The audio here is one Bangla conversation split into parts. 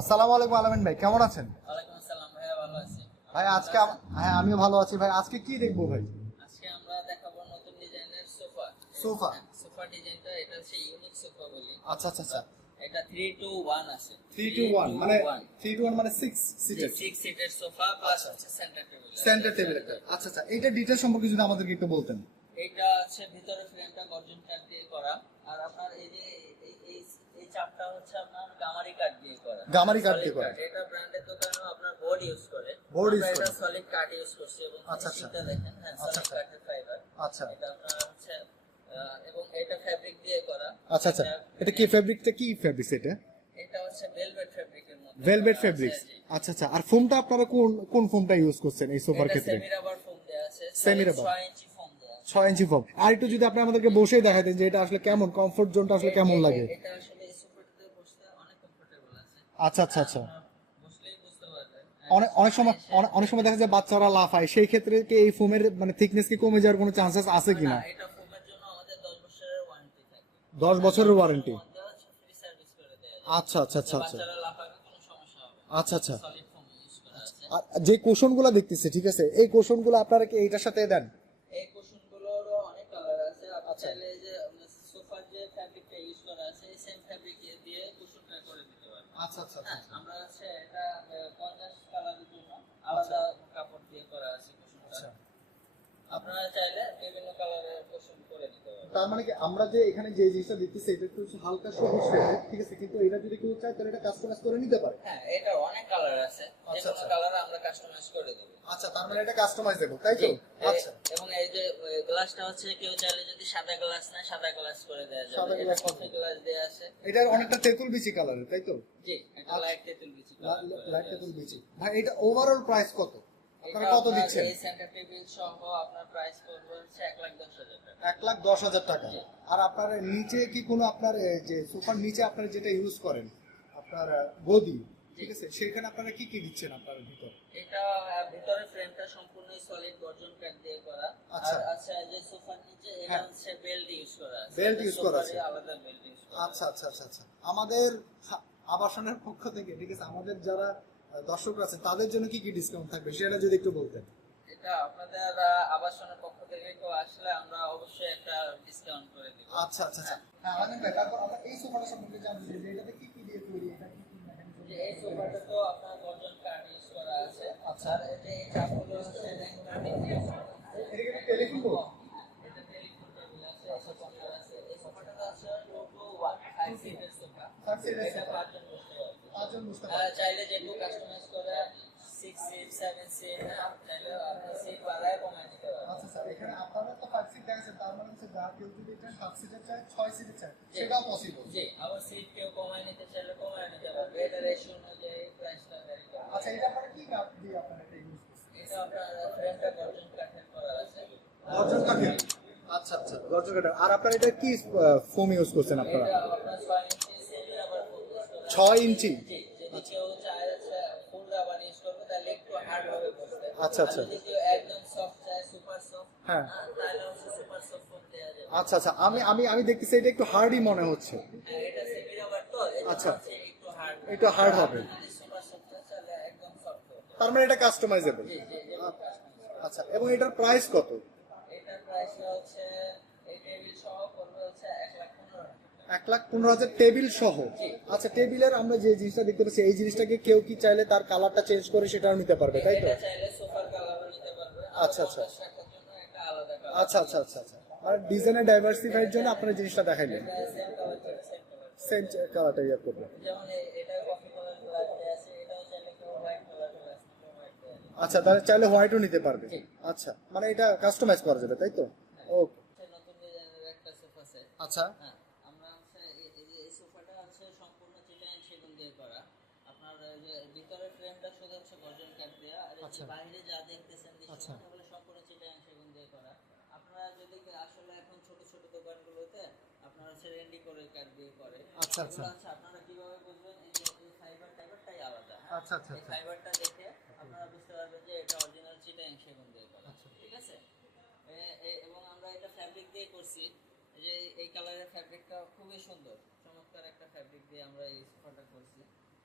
আসসালামু আলাইকুম আলামিন ভাই কেমন আছেন? ওয়ালাইকুম আসসালাম ভাইয়া ভালো আছি। ভাই আজকে হ্যাঁ আমিও ভালো আছি ভাই আজকে কি দেখব ভাই? আজকে আমরা দেখাবো নতুন ডিজাইনের সোফা। সোফা। সোফা ডিজাইনটা এটা হচ্ছে ইউনিক সোফা বলি। আচ্ছা আচ্ছা আচ্ছা। এটা 3 টু 1 আছে। থ্রি টু ওয়ান মানে থ্রি টু ওয়ান মানে সিক্স সিটের 6 সিটের সোফা প্লাস হচ্ছে সেন্টার টেবিল সেন্টার টেবিল একটা আচ্ছা আচ্ছা এইটা ডিটেল সম্পর্কে যদি আমাদেরকে একটু বলতেন। এটা আছে ভিতরে ফ্রেমটা গর্জন কাঠ দিয়ে করা। আর আপনার এই যে চাপটা হচ্ছে আপনার গামারি কাঠ দিয়ে করা। গামারি কাঠ দিয়ে করা। এটা ব্র্যান্ডের আপনার বোর্ড ইউজ করে। আমরা এটা করে। সলিড কাঠ ইউজ করছি এবং আচ্ছা, আচ্ছা। দেখেন হ্যাঁ আচ্ছা, সলিড আচ্ছা। কাঠের ফাইবার আচ্ছা। এটা আপনার হচ্ছে এবং এটা ফ্যাব্রিক দিয়ে করা। আচ্ছা আচ্ছা। এটা কি ফেব্রিকটা কি ফেব্রিক এটা? এটা হচ্ছে ভেলভেট ফ্যাব্রিকের মধ্যে। ভেলভেট জি। আচ্ছা আচ্ছা। আর ফোমটা আপনারা কোন কোন ফোমটা ইউজ করছেন এই সোফার ক্ষেত্রে? সেমি রাবার ফোম দেয়া আছে। Semi rubber। 6 ইঞ্চি ফোম দেয়া আছে। ছয় ইঞ্চি ফোম আর একটু যদি আপনি আমাদেরকে বসেই দেখাতেন যে এটা আসলে কেমন কমফোর্ট জোনটা আসলে কেমন লাগে? এটা আসলে এই সোফাটাতে বসতে অনেক কমফোর্টেবল আছে আচ্ছা আচ্ছা আচ্ছা। অনেক অনেক সময় অনেক- সময় দেখা যায় বাচ্চারা লাফায়। সেই ক্ষেত্রে কি এই ফোমের মানে থিকনেস কি কমে যাওয়ার কোনো চান্সেস আছে না কিনা এটা ফোমের জন্য আমাদের 10 বছরের ওয়ারেন্টি থাকে। দশ বছরের ওয়ারেন্টি আচ্ছা আচ্ছা আচ্ছা আচ্ছা। আচ্ছা আচ্ছা। যে কোশনগুলা দেখতেছে ঠিক আছে? এই কোশনগুলো আপনারা কি এইটার সাথে দেন এই কুশনগুলোরও অনেক কালার আছে আপনি আচ্ছা। চাইলে এই যে সোফার যে ফ্যাব্রিকটা ইউজ করা আছে এই সেম ফ্যাব্রিক দিয়ে কুশনটা করে দিতে পারবেন আচ্ছা আচ্ছা হ্যাঁ, আমরা হচ্ছে এটা পঞ্চাশ কালারের জন্য আলাদা কাপড় দিয়ে করা আছে আচ্ছা। আপনারা চাইলে বিভিন্ন কালারের কুশন করে দিতে পারবেন। তার মানে কি আমরা যে এখানে যে জিনিসটা দিতেছি এটা একটু হালকা সবুজ টাইপের, ঠিক আছে? কিন্তু এটা যদি কেউ চায় তাহলে এটা কাস্টমাইজ করে নিতে পারে। হ্যাঁ এটা অনেক কালার আছে। যে আচ্ছা, কোনো আচ্ছা। কালার আমরা কাস্টমাইজ করে দেবো। আচ্ছা তার মানে এটা কাস্টমাইজেবল তাই তো? আচ্ছা। এবং এই যে গ্লাসটা হচ্ছে কেউ চাইলে যদি সাদা গ্লাস নেয় সাদা গ্লাস করে সাদা যাবে। এটা glass কফি গ্লাস দেওয়া আছে। এটার অনেকটা তেঁতুল বিচি কালারের তাই তো? জি এটা লাইট তেঁতুল বিচি লাইট তেঁতুল বিচি। ভাই এটা ওভারঅল প্রাইস কত? আপনারা কত দিচ্ছেন? এই সেন্টার টেবিল সহ আপনার প্রাইস পড়বে হচ্ছে এক লাখ দশ হাজার টাকা। এক লাখ দশ হাজার টাকা। আর আপনার নিচে কি কোনো আপনার যে সোফার নিচে আপনারা যেটা ইউজ করেন আপনার গদি ঠিক আছে সেখানে আপনারা কি কি দিচ্ছেন আপনার ভিতর? এটা ভিতরে ফ্রেমটা সম্পূর্ণ সলিড গর্জন কাঠ দিয়ে করা। আচ্ছা। আচ্ছা যে সোফার নিচে এটা হ্যাঁ। হচ্ছে বেল্ট ইউজ করা আছে। এটা use করা আছে। আলাদা বেল্ট ইউজ করা আচ্ছা আচ্ছা আচ্ছা আচ্ছা। আমাদের আবাসনের পক্ষ থেকে ঠিক আছে আমাদের যারা দর্শক আছে তাদের জন্য কি কি ডিসকাউন্ট থাকবে সেটা যদি একটু বলতেন। এটা আপনাদের আবাসনের পক্ষ থেকে কেউ আসলে আমরা অবশ্যই একটা ডিসকাউন্ট করে দিব। আচ্ছা আচ্ছা আচ্ছা। হ্যাঁ। ভাই তারপর আমরা এই সোফাটা সম্পর্কে জানতে চাই যে এটাতে কি কি দিয়ে তৈরি এটা কি কি mechanism যে দিয়ে এই সোফাটা তো আপনার গর্জন কাঠ ইউজ করা আছে। আচ্ছা। আর এই চাপগুলো হচ্ছে করা আছে এটা টেলিফোন এটা টেলিফোন টেবিল আছে আছে কর্নার আছে। এই সোফাটা আছে টু টু ওয়ান ফাইভ সিটের সোফা Five seater এটা পাঁচজন বসতে পারবে পাঁচজন পারবে চাইলে যেটুকু কাস্টমাইজ করে সিক্স সিট সেভেন সিট চাইলে আপনার সিট বাড়ায় কমায় দিতে পারবেন আচ্ছা স্যার এখানে আপনারা তো ফাইভ সিট দেখাচ্ছেন তার মানে হচ্ছে যা কেউ যদি এটা সাত সিটের চায় ছয় সিটের চায় সেটাও পসিবল জি আবার সিট কেউ কমায় নিতে চাইলে কমায় নিতে পারবে এটা রেশিও অনুযায়ী প্রাইসটা ভ্যারি করে আচ্ছা এটা আপনারা কি কাঠ দিয়ে আপনারা এটা ইউজ করছেন? এটা আপনার ফ্রেমটা গর্জন কাঠের করা আছে। গর্জন কাঠের? আচ্ছা আচ্ছা গর্জন কাঠের। আর আপনারা এটা কি ফোম ইউজ করছেন আপনারা এটা আপনার? ছয় ইঞ্চি সেমি রাবার ফোকাস করা আছে। ছয় ইঞ্চি জি যদি চায় ফুল রাবার ইউজ করবে তাহলে একটু হার্ড হবে বসতে আচ্ছা, আচ্ছা। আর যদি কেউ একদম সফট চায় সুপার সফট হ্যাঁ। তাহলে সুপার সফট ফোন দেওয়া যাবে। আচ্ছা আচ্ছা আমি আমি আমি দেখতেছি এটা একটু হার্ডই মনে হচ্ছে। হ্যাঁ, এটা সেমি রাবার তো আচ্ছা। একটু হার্ড হবে। তার মানে এটা কাস্টমাইজেবল আচ্ছা এবং এটার প্রাইস কত? এক লাখ পনেরো হাজার টেবিল সহ? আচ্ছা টেবিলের আমরা যে জিনিসটা দেখতে পাচ্ছি এই জিনিসটাকে কেউ কি চাইলে তার কালারটা চেঞ্জ করে সেটাও নিতে পারবে তাই তো? আচ্ছা, আচ্ছা। আচ্ছা আচ্ছা আচ্ছা আচ্ছা। আর ডিজাইনের ডাইভার্সিফাইয়ের জন্য আপনারা জিনিসটা দেখাইলেন। সেম সেম কালারটা ইয়ে করবে। আছে আচ্ছা তাহলে চাইলে হোয়াইটও নিতে পারবে। আচ্ছা মানে এটা কাস্টমাইজ করা যাবে তাই তো? ওকে। নতুন ডিজাইনের একটা সোফা সেট আচ্ছা। হ্যাঁ আমরা এই- সোফাটা হচ্ছে সম্পূর্ণ চিটাং সেগুন দিয়ে করা। আপনার এই যে ভিতরে ফ্রেমটা শুধু হচ্ছে গর্জন কাঠ দেওয়া আর এই। যে বাইরে যা দেখতেছেন আচ্ছা। দৃশ্যমান এগুলো সম্পূর্ণ চিটাং সেগুন দিয়ে করা আপনারা যদি আসলে এখন ছোট ছোট দোকানগুলোতে আপনারা হচ্ছে করে কাঠ দিয়ে করে। আচ্ছা, আচ্ছা। আপনারা কীভাবে বুঝবেন? এই যে এই ফাইবার টাইবারটাই আলাদা হ্যাঁ? আচ্ছা, এই। ফাইবারটা দেখে আপনারা বুঝতে পারবেন যে এটা অরিজিনাল চিটাং সেগুন দিয়ে করা। ঠিক আছে? এ- এ- এবং আমরা এটা ফ্যাব্রিক দিয়ে করছি। যে এই কালারের ফ্যাব্রিকটা খুবই সুন্দর। চমৎকার একটা ফ্যাব্রিক দিয়ে আমরা এই সোফাটা করছি।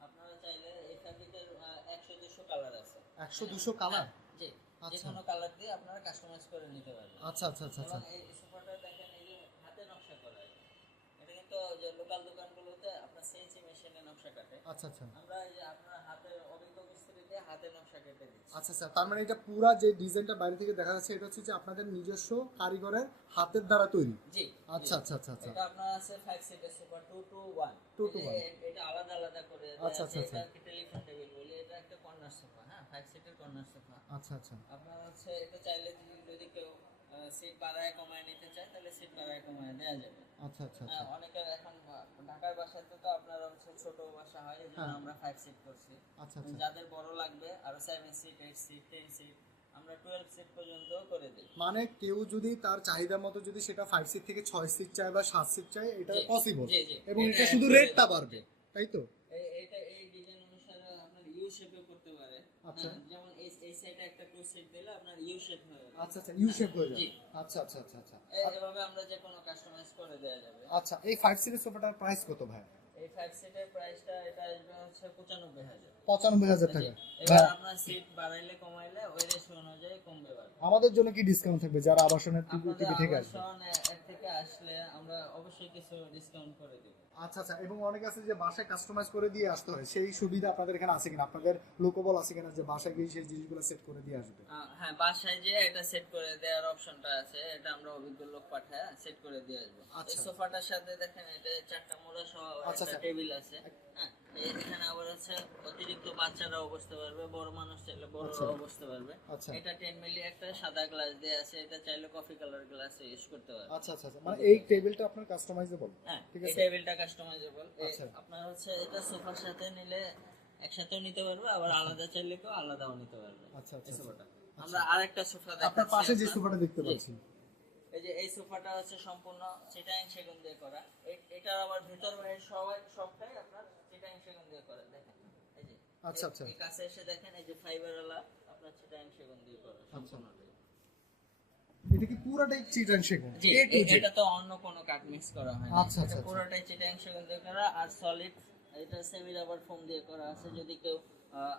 আপনারা চাইলে এই ফ্যাব্রিকের একশো দুশো কালার আছে। একশো দুশো কালার জি। যে। কোনো কালার দিয়ে আপনারা কাস্টমাইজ করে নিতে পারবেন। আচ্ছা আচ্ছা আচ্ছা আচ্ছা এবং এই সোফাটা দেখেন এই যে হাতে নকশা করা আছে। এটা যে লোকাল দোকানগুলোতে আপনার সিএনসি মেশিনে নকশা কাটে। আচ্ছা আচ্ছা। আমরা যে আপনার হাতের অভিজ্ঞ মিস্ত্রি দিয়ে হাতে নকশা কেটে দিচ্ছি। আচ্ছা তার মানে এটা পুরা যে ডিজাইনটা বাইরে থেকে দেখা যাচ্ছে এটা হচ্ছে যে আপনাদের নিজস্ব কারিগরের হাতের দ্বারা তৈরি? জি আচ্ছা আচ্ছা আচ্ছা আচ্ছা। এটা আপনার আছে 5 সিটের sofa 2 two 1 Two to one। এটা আলাদা আলাদা করে দেয়া আচ্ছা, আচ্ছা, এটা টেলিফোন টেবিল বলি। এটা একটা কর্নার সোফা হ্যাঁ 5 সিটের কর্নার সোফা আচ্ছা আচ্ছা। আপনার হচ্ছে এটা চাইলে বাড়ায় কমায় নিতে চায় তাহলে সিট বাড়ায় কমায় দেওয়া যাবে। আচ্ছা আচ্ছা আচ্ছা। অনেকের এখন ঢাকার তো আপনার হচ্ছে ছোট বাসা হয় এই জন্য হ্যাঁ। আমরা ফাইভ সিট করছি। আচ্ছা আচ্ছা। যাদের বড় লাগবে আরও seven seat eight seat ten seat আমরা টুয়েলভ সিট পর্যন্ত করে দিই। মানে কেউ যদি তার চাহিদা মতো যদি সেটা ফাইভ সিট থেকে ছয় সিট চায় বা সাত সিট চায় এটা পসিবল। এবং এটা শুধু রেটটা বাড়বে তাই তো? এই- এটা এই ডিজাইন অনুসারে আপনার ইউ শেপে আচ্ছা। হ্যাঁ, যেমন এই এই সাইডে একটা টু সিট দিলে আপনার ইউ শেপ হয়ে যাবে। আচ্ছা আচ্ছা ইউ শেপ হয়ে যাবে। আচ্ছা আচ্ছা আচ্ছা আচ্ছা। এই- আমরা যে কোনো কাস্টমাইজ করে দেওয়া যাবে। আচ্ছা এই ফাইভ সিটের সোফাটার প্রাইস কত ভাই? এই ফাইভ সিটের প্রাইসটা এটা আসবে হচ্ছে পঁচানব্বই হাজার। পঁচানব্বই হাজার টাকা। এবার ভাই, আপনার সিট বাড়াইলে কমাইলে ওই রেশিও অনুযায়ী কমবে বাড়বে আমাদের জন্য কি ডিসকাউন্ট থাকবে? যারা আবাসনের টিভি থেকে আসবে। আবাসন থেকে আসলে আমরা অবশ্যই কিছু ডিসকাউন্ট করে দেব। আচ্ছা আচ্ছা এবং অনেক আছে যে বাসায় কাস্টমাইজ করে দিয়ে আসতে হয়। সেই সুবিধা আপনাদের এখানে আছে কিনা? আপনাদের লোকবল আছে কিনা যে বাসায় গিয়ে সেই জিনিসগুলো সেট করে দিয়ে আসবে? হ্যাঁ বাসায় যে এটা সেট করে দেওয়ার অপশনটা আছে এটা আমরা অভিজ্ঞ লোক পাঠায় সেট করে দিয়ে আসব। আচ্ছা। সোফাটার সাথে দেখেন এটা চারটা মোড়া সহ আচ্ছা, আচ্ছা। টেবিল আছে হ্যাঁ। এখানে আবার আছে অতিরিক্ত বাচ্চারাও বসতে পারবে বড় মানুষ চাইলে বড়রাও বসতে পারবে। আচ্ছা। এটা মিলি একটা সাদা গ্লাস দিয়ে আছে এটা চাইলে কফি কালার গ্লাস ইউজ করতে পারবে। আচ্ছা আচ্ছা আচ্ছা। মানে এই টেবিলটা আপনার কাস্টমাইজেবল হ্যাঁ ঠিক এই আছে। টেবিলটা কাস্টমাইজেবল আচ্ছা। আপনার হচ্ছে এটা সোফার সাথে নিলে একসাথেও নিতে পারবে আবার আলাদা চাইলে কেউ আলাদাও নিতে পারবে। আচ্ছা আচ্ছা আচ্ছা। আমরা আরেকটা সোফা আপনার পাশে যে সোফাটা দেখতে পাচ্ছি। এই যে এই সোফাটা হচ্ছে সম্পূর্ণ চিটাং সেগুন দিয়ে করা। এ- এটার আবার ভিতর বাইরে সবাই সবটাই আপনার চিটাং সেগুন দিয়ে করা দেখেন এই যে আচ্ছা, আচ্ছা। কাছে এসে দেখেন এই যে ফাইবার ওয়ালা আপনার চিটাং সেগুন দিয়ে করা আচ্ছা। এটা কি পুরাটাই চিটান সেগুন এটা তো অন্য কোনো কাট মিক্স করা হয় আচ্ছা, আচ্ছা, আচ্ছা। পুরোটাই চিটাং সেগুন দিয়ে করা আর সলিড এটা সেমি রাবার ফোম দিয়ে করা আছে। যদি কেউ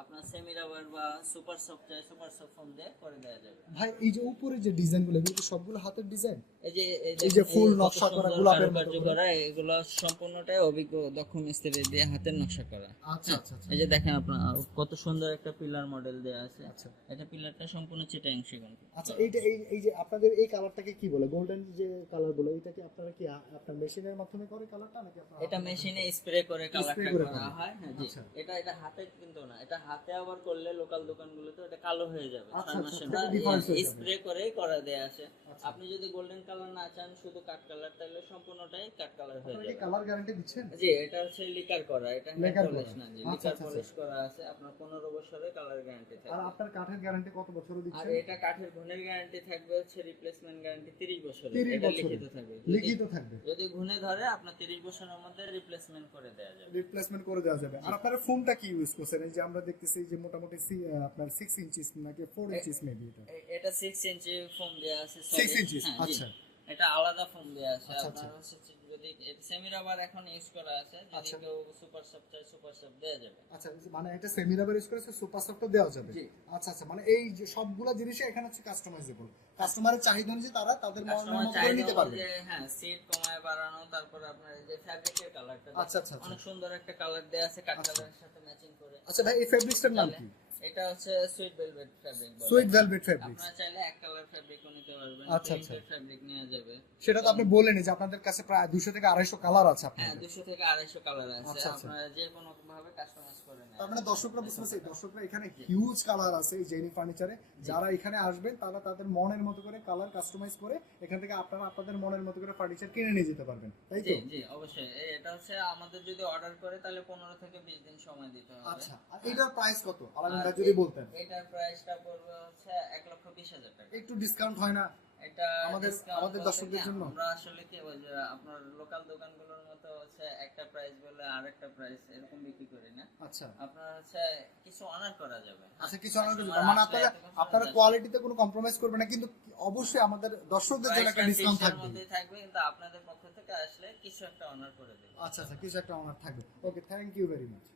আপনার সেমি রাবার বা সুপার সফট চাই সুপার সফট ফোম দিয়ে করে দেওয়া যাবে। ভাই এই যে উপরে যে ডিজাইনগুলো এগুলো সবগুলো হাতের ডিজাইন? এই যে এই যে দেখেন, ফুল নকশা করা গোলাপের মতো করা। এগুলো সম্পূর্ণটাই অভিজ্ঞ দক্ষ মিস্ত্রি দিয়ে হাতের নকশা করা। আচ্ছা আচ্ছা আচ্ছা। এই যে দেখেন আপনার কত সুন্দর একটা পিলার মডেল দেয়া আছে। আচ্ছা। এটা পিলারটা সম্পূর্ণ চিটাং সেগুন। আচ্ছা এইটা এই এই যে আপনাদের এই কালারটাকে কি বলে? গোল্ডেন যে কালার বলে এটা কি আপনারা কি আপনার মেশিনের মাধ্যমে করে কালারটা নাকি আপনারা এটা মেশিনে স্প্রে করে? কালারটা করে করা। হয় হ্যাঁ জি। আচ্ছা। এটা এটা হাতে কিন্তু না। এটা হাতে আবার করলে লোকাল দোকানগুলোতে এটা কালো হয়ে যাবে। আচ্ছা, আচ্ছা, হয়ে। স্প্রে করেই করা দেয়া আছে। আপনি যদি গোল্ডেন কালার না চান শুধু কাট কালার তাহলে সম্পূর্ণটাই কাট কালার হয়ে যাবে। কালার গ্যারান্টি দিচ্ছেন? জি এটা হচ্ছে লিকার করা। এটা লিকার পলিশ না জি লিকার পলিশ করা আছে। আপনার 15 বছরের কালার গ্যারান্টি আর আপনার কাঠের গ্যারান্টি কত বছর আর এটা কাঠের ঘুণের গ্যারান্টি থাকবে হচ্ছে রিপ্লেসমেন্ট গ্যারান্টি 30 বছরের। এটা লিখিত থাকবে। লিখিত থাকবে। যদি ঘুণে ধরে আপনার 30 বছরের মধ্যে রিপ্লেসমেন্ট করে দেওয়া যাবে। রিপ্লেসমেন্ট করে দেওয়া যাবে আর আপনারা ফোনটা কি ইউজ করছেন এই যে আমরা দেখতেছি যে মোটামুটি আপনার সিক্স ইঞ্চিস নাকি ফোর ইঞ্চিস মেবি এটা এটা 6 ইঞ্চি ফোম দেয়া আছে 6 solid। inches, হ্যাঁ। আচ্ছা। এটা আলাদা ফোন দেয়া আছে আচ্ছা, আপনার হচ্ছে যদি সেমি এখন ইউজ করা আছে যদি আচ্ছা। কেউ সুপার সফট চাই সুপার সফট দেওয়া যাবে। আচ্ছা মানে এটা সেমি ইউজ করেছে সুপার সফটও দেওয়া যাবে। আচ্ছা আচ্ছা মানে এই সবগুলা জিনিস এখানে হচ্ছে কাস্টমাইজেবল কাস্টমারের চাহিদা অনুযায়ী তারা তাদের মনের মতো নিতে পারবে। হ্যাঁ সিট কমায় বাড়ানো তারপর আপনার যে ফ্যাব্রিকের কালারটা আচ্ছা। অনেক সুন্দর একটা কালার দেয়া আছে কাট কালারের সাথে ম্যাচিং করে। আচ্ছা ভাই এই ফেব্রিক্সটার নাম কি? এটা হচ্ছে sweet velvet fabric sweet velvet আপনারা চাইলে এক ফ্যাব্রিকও নিতে পারবেন আচ্ছা, আচ্ছা। ফ্যাব্রিক নেওয়া যাবে। সেটা তো আপনি বললেন যে আপনাদের কাছে প্রায় থেকে আড়াইশো কালার আছে হ্যাঁ থেকে আড়াইশো কালার আছে। আচ্ছা। আপনারা যে কোনো ভাবে কাস্টমাইজ করে নেন। তার মানে দর্শকরা দর্শকরা এখানে হিউজ কালার আছে এই জেনি ফার্নিচারে যারা এখানে আসবেন তারা তাদের মনের মতো করে কালার কাস্টমাইজ করে এখান থেকে আপনারা আপনাদের মনের মতো করে ফার্নিচার কিনে নিয়ে যেতে পারবেন তাই তো? জি অবশ্যই। এটা হচ্ছে আমাদের যদি অর্ডার করে তাহলে পনেরো থেকে বিশ দিন সময় দিতে হবে। আচ্ছা আর এটার প্রাইস কত? ভাই যদি বলতেন। এটার প্রাইসটা পড়বে হচ্ছে এক লক্ষ বিশ হাজার টাকা। একটু ডিসকাউন্ট হয় না। এটা আমাদের- আমাদের দর্শকদের জন্য? আমরা আসলে কি আপনার লোকাল দোকানগুলোর মতো হচ্ছে একটা প্রাইস বলে আরেকটা প্রাইস এরকম বিক্রি করি না। আচ্ছা। আপনার হচ্ছে কিছু অনার করা যাবে। আচ্ছা কিছু অনার করতে Customer মানে আপনারা আপনারা কোয়ালিটিতে কোনো কম্প্রোমাইজ করবেন না কিন্তু অবশ্যই আমাদের দর্শকদের জন্য একটা ডিসকাউন্ট থাকবে। থাকবে কিন্তু আপনাদের পক্ষ থেকে আসলে কিছু একটা অনার করে দেবে। আচ্ছা আচ্ছা কিছু একটা অনার থাকবে। Okay thank you very much